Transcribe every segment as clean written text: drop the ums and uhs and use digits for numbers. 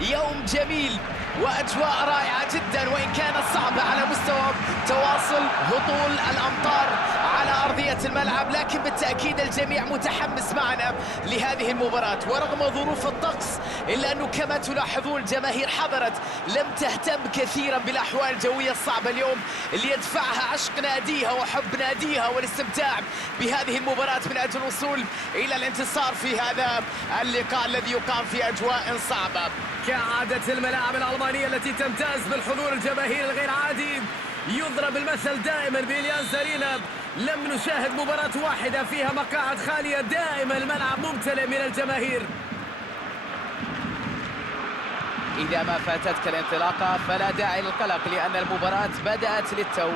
يوم جميل وأجواء رائعة جدا، وإن كانت صعبة على مستوى تواصل هطول الأمطار على أرضية الملعب، لكن بالتأكيد الجميع متحمس معنا لهذه المباراة. ورغم ظروف الطقس إلا أنه كما تلاحظون الجماهير حضرت، لم تهتم كثيرا بالأحوال الجوية الصعبة اليوم اللي يدفعها عشق ناديها وحب ناديها والاستمتاع بهذه المباراة من أجل الوصول إلى الانتصار في هذا اللقاء الذي يقام في أجواء صعبة. كعادة الملاعب الألمانية التي تمتاز بالحضور الجماهيري الغير عادي، يضرب المثل دائما بإليانز أرينا. لم نشاهد مباراة واحدة فيها مقاعد خالية، دائما الملعب ممتلئ من الجماهير. إذا ما فاتتك الانطلاقة فلا داعي للقلق، لأن المباراة بدأت للتو.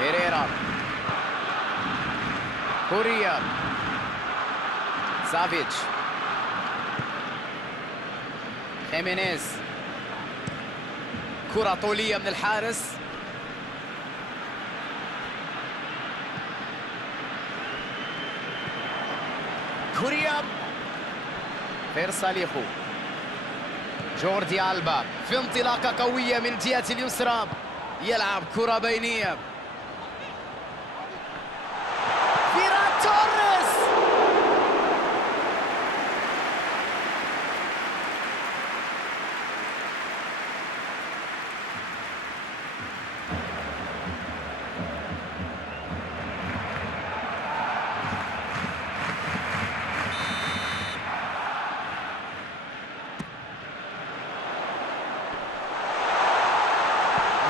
هيريرا، كوريا، سافيتش، خيمينيز، كرة طولية من الحارس، كوريا، فيرساليخو، جوردي ألبا في انطلاقة قوية من الجهة اليسرى، يلعب كرة بينية، فيران توريس،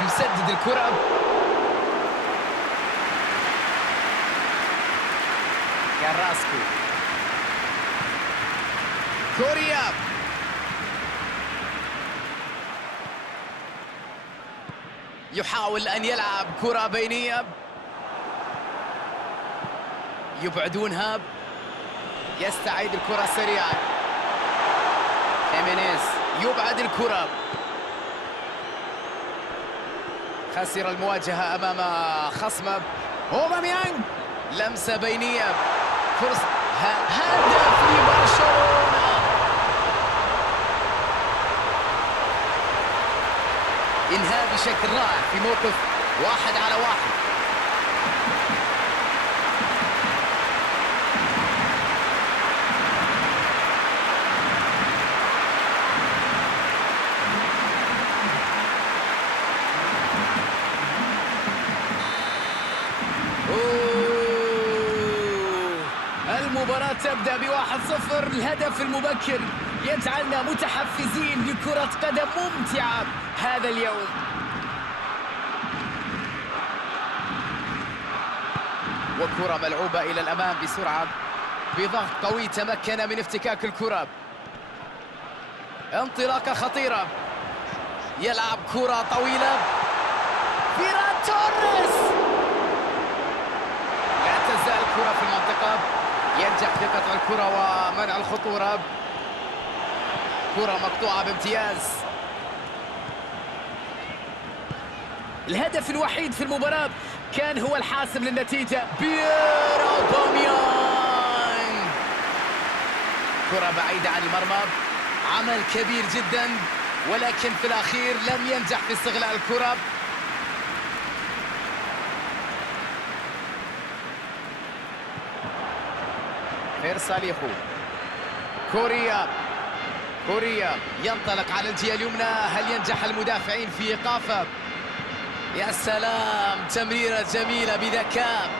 يسدد الكرة، كاراسكو، كوريا، يحاول أن يلعب كرة بينية، يبعدونها، يستعيد الكرة سريعا، خيمينيز يبعد الكرة، خسر المواجهة أمام خصمه، أوباميانغ، لمسة بينية، فرصة، هدف لبرشلونة، إنهاء بشكل رائع في موقف 1-على-1. المباراة تبدأ ب1-0. الهدف المبكر يجعلنا متحفزين لكرة قدم ممتعة هذا اليوم. وكرة ملعوبة إلى الأمام بسرعة، بضغط قوي تمكن من افتكاك الكرة، انطلاقة خطيرة، يلعب كرة طويلة، فيران توريس، لا تزال الكرة في المنطقة، ينجح في قطع الكرة ومنع الخطورة، كرة مقطوعة بامتياز. الهدف الوحيد في المباراة كان هو الحاسم للنتيجة. بيير أوباميانغ، كرة بعيدة عن المرمى، عمل كبير جدا، ولكن في الأخير لم ينجح في استغلال الكرة. فيرساليخو، كوريا، كوريا ينطلق على الجهة اليمنى، هل ينجح المدافعين في إيقافه؟ يا سلام، تمريرة جميلة بذكاء،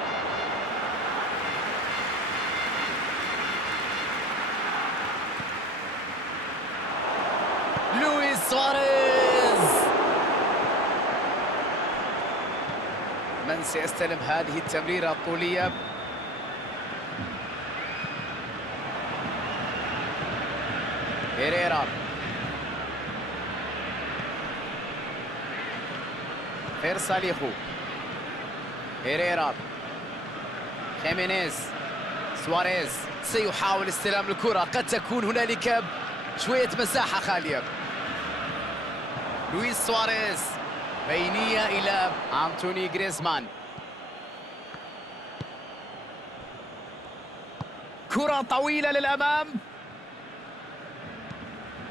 لويس سواريز، من سيستلم هذه التمريرة الطولية؟ هيريرا، فيرساليخو، هيريرا، خيمينيز، سواريز سيحاول استلام الكرة، قد تكون هنالك شوية مساحة خالية. لويس سواريز، بينية إلى أنتوني غريزمان، كرة طويلة للأمام،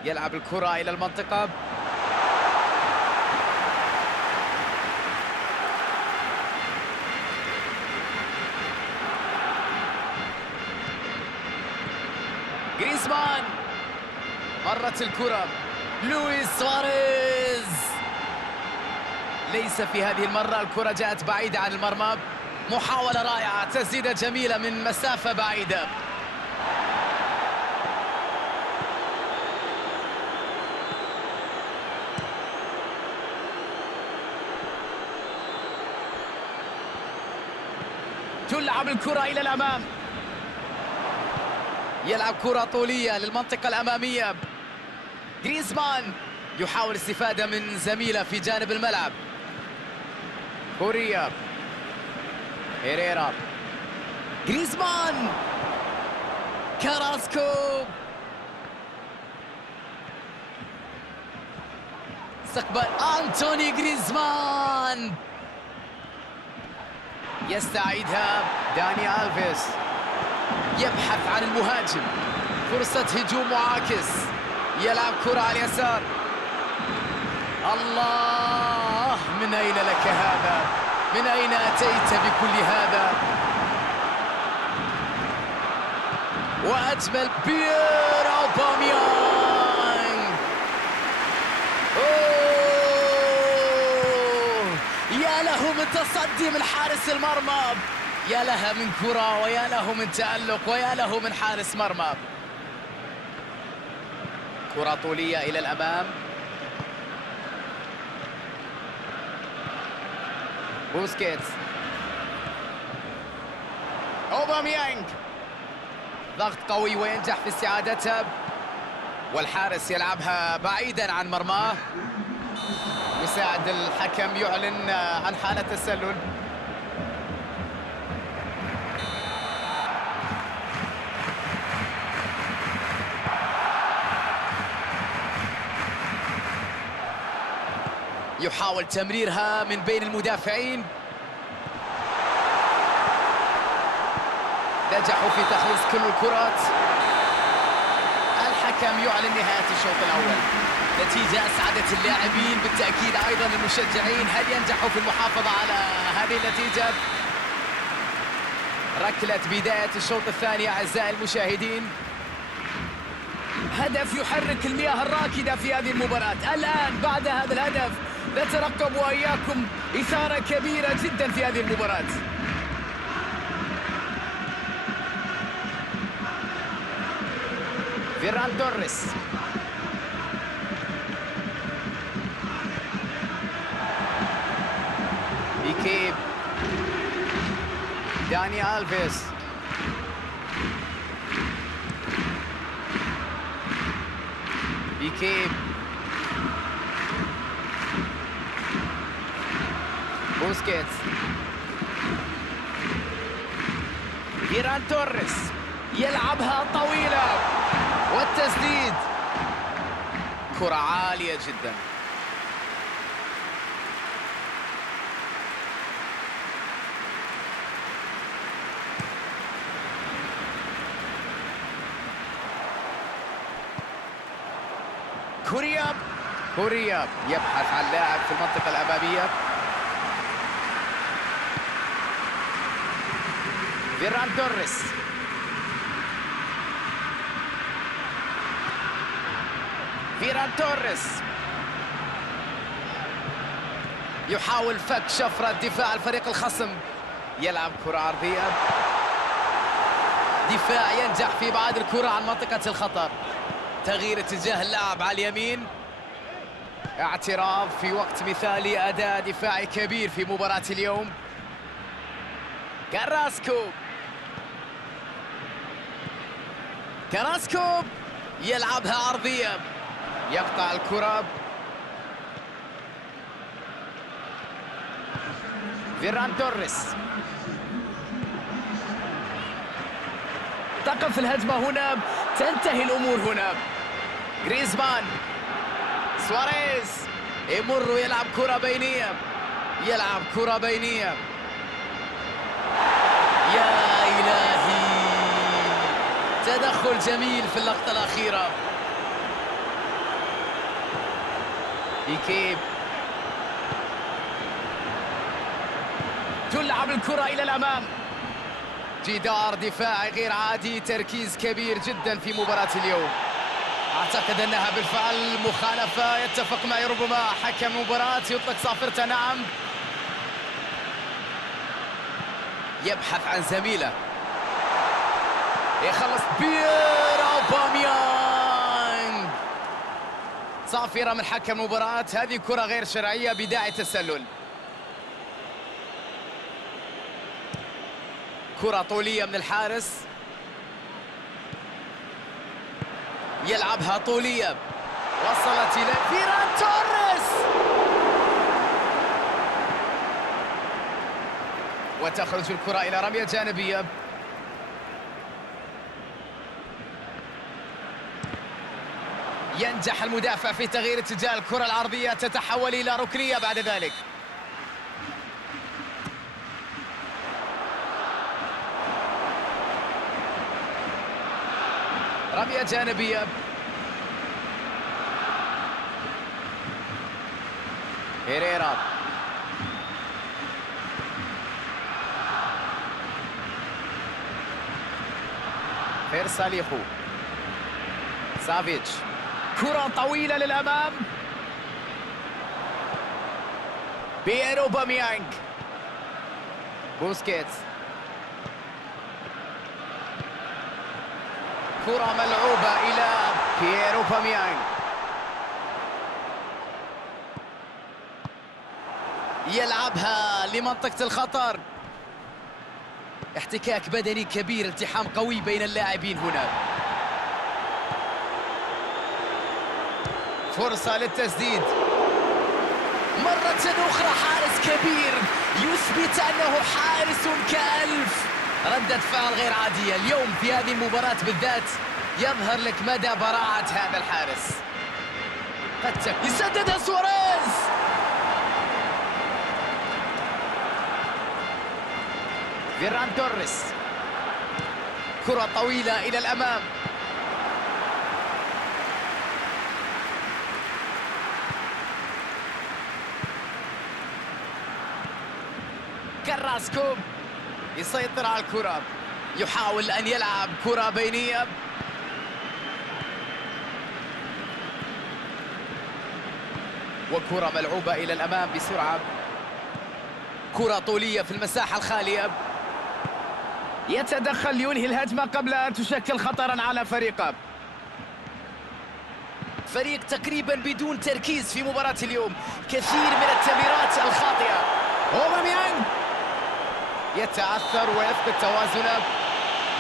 يلعب الكرة إلى المنطقة. جريزمان، مرت الكرة، لويس سواريز، ليس في هذه المرة، الكرة جاءت بعيدة عن المرمى. محاولة رائعة، تسديدة جميلة من مسافة بعيدة. تلعب الكرة إلى الأمام، يلعب كرة طولية للمنطقة الأمامية. جريزمان يحاول الاستفادة من زميله في جانب الملعب. كوريا، هيريرا، جريزمان، كاراسكو، استقبال أنتوني جريزمان، يستعيدها داني ألفيس، يبحث عن المهاجم، فرصة هجوم معاكس، يلعب كرة على اليسار. الله، من أين لك هذا؟ من أين أتيت بكل هذا؟ وأجمل بيير أوباميانغ. يا له من تصدي من حارس المرمى، يا لها من كرة، ويا له من تألق، ويا له من حارس مرمى. كرة طولية إلى الأمام، بوسكيتس، أوباميانغ، ضغط قوي وينجح في استعادتها، والحارس يلعبها بعيدا عن مرماه. مساعد الحكم يعلن عن حالة تسلل. يحاول تمريرها من بين المدافعين، نجحوا في تخليص كل الكرات. الحكم يعلن نهاية الشوط الأول. نتيجة أسعدت اللاعبين، بالتأكيد أيضا المشجعين. هل ينجحوا في المحافظة على هذه النتيجة؟ ركلة بداية الشوط الثاني أعزائي المشاهدين. هدف يحرك المياه الراكدة في هذه المباراة. الآن بعد هذا الهدف نترقب وإياكم إثارة كبيرة جدا في هذه المباراة. فيران توريس، بيكي، داني ألفيس، بيكي، بوسكيتس، فيران توريس، يلعبها طويلة، والتسديد، كرة عالية جدا. كوريا يبحث عن لاعب في المنطقة الأمامية. فيران توريس، فيران توريس يحاول فك شفرة دفاع الفريق الخصم، يلعب كرة عرضية، دفاع ينجح في إبعاد الكرة عن منطقة الخطر. تغيير اتجاه اللعب على اليمين، اعتراف في وقت مثالي، أداء دفاعي كبير في مباراة اليوم. كاراسكو يلعبها عرضية، يقطع الكرة. فيران توريس، تقف الهجمة هنا، تنتهي الأمور هنا. جريزمان، سواريز يمر ويلعب كرة بينية، يلعب كرة بينية. يا إلهي، تدخل جميل في اللقطة الأخيرة. بيكيب تلعب الكرة إلى الأمام. جدار دفاعي غير عادي، تركيز كبير جدا في مباراة اليوم. أعتقد أنها بالفعل مخالفة، يتفق معي ربما حكم المباراة يطلق صافرته. نعم، يبحث عن زميله، يخلص بيير أوباميانغ. صافرة من حكم المباراة، هذه كرة غير شرعية بداعي تسلل. كرة طولية من الحارس، يلعبها طولية، وصلت إلى فيران توريس، وتخرج الكرة إلى رمية جانبية. ينجح المدافع في تغيير اتجاه الكرة العرضية، تتحول إلى ركنية بعد ذلك. رمية جانبية، هيريرا فيرساليخو، سافيتش، كرة طويلة للأمام، بيير أوباميانغ، بوسكيتس، كرة ملعوبة إلى بيير أوباميانغ، يلعبها لمنطقة الخطر. احتكاك بدني كبير، التحام قوي بين اللاعبين هنا. فرصة للتسديد مرة أخرى، حارس كبير يثبت أنه حارس كألف. ردة فعل غير عادية اليوم في هذه المباراة بالذات، يظهر لك مدى براعة هذا الحارس. قد يسددها سواريز، فيران توريس، كرة طويلة إلى الأمام، كراسكو يسيطر على الكرة، يحاول أن يلعب كرة بينية، وكرة ملعوبة إلى الأمام بسرعة، كرة طولية في المساحة الخالية، يتدخل لينهي الهجمة قبل أن تشكل خطرا على فريقه. فريق تقريبا بدون تركيز في مباراة اليوم، كثير من التمريرات الخاطئة. أوباميانغ يتعثر ويفقد توازنه،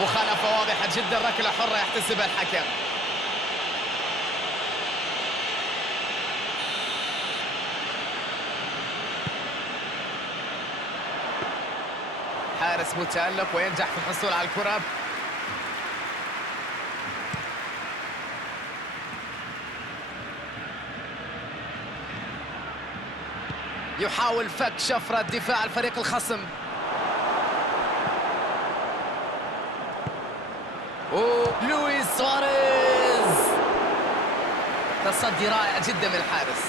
مخالفة واضحة جدا، ركلة حرة يحتسبها الحكم. حارس متألق وينجح في الحصول على الكرة. يحاول فك شفرة دفاع الفريق الخصم. لويس سواريز، تصدي رائع جدا من الحارس،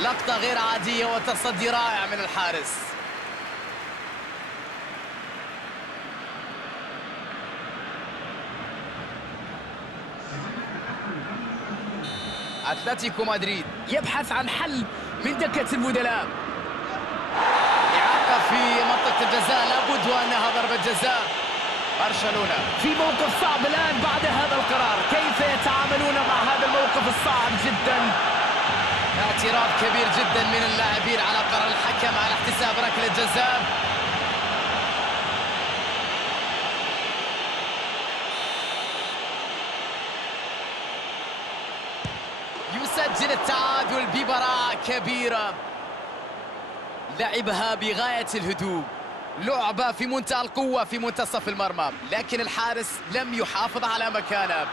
لقطة غير عادية وتصدي رائع من الحارس. أتلتيكو مدريد يبحث عن حل من دكة البدلاء. إعاقة في منطقة الجزاء، لابد وأنها ضربة جزاء. برشلونة في موقف صعب الآن بعد هذا القرار، كيف يتعاملون مع هذا الموقف الصعب جدا؟ اعتراض كبير جدا من اللاعبين على قرار الحكم على احتساب ركلة جزاء. يسجل التعادل ببراعة كبيرة، لعبها بغاية الهدوء، لعبة في منتهى القوة في منتصف المرمى، لكن الحارس لم يحافظ على مكانه.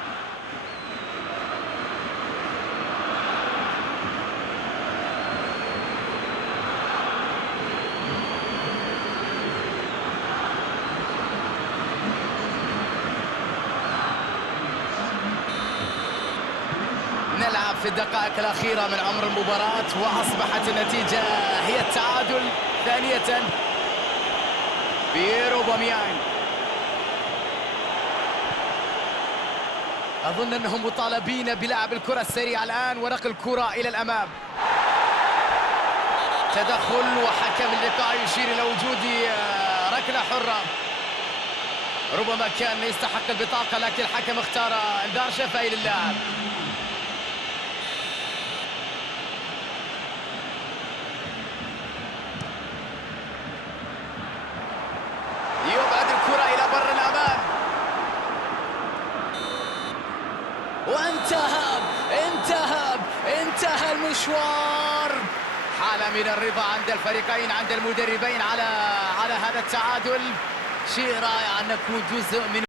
في الدقائق الأخيرة من عمر المباراة، وأصبحت النتيجة هي التعادل. ثانية بيير أوباميانغ، أظن أنهم مطالبين بلعب الكرة السريعة الآن ونقل الكرة إلى الأمام. تدخل وحكم اللقاء يشير إلى وجود ركلة حرة. ربما كان يستحق البطاقة لكن الحكم اختار انذار شفهي للاعب. يبعد الكرة إلى بر الأمان انتهى المشوار. حالة من الرضا عند الفريقين، عند المدربين على هذا التعادل. شيء رائع أن نكون جزء من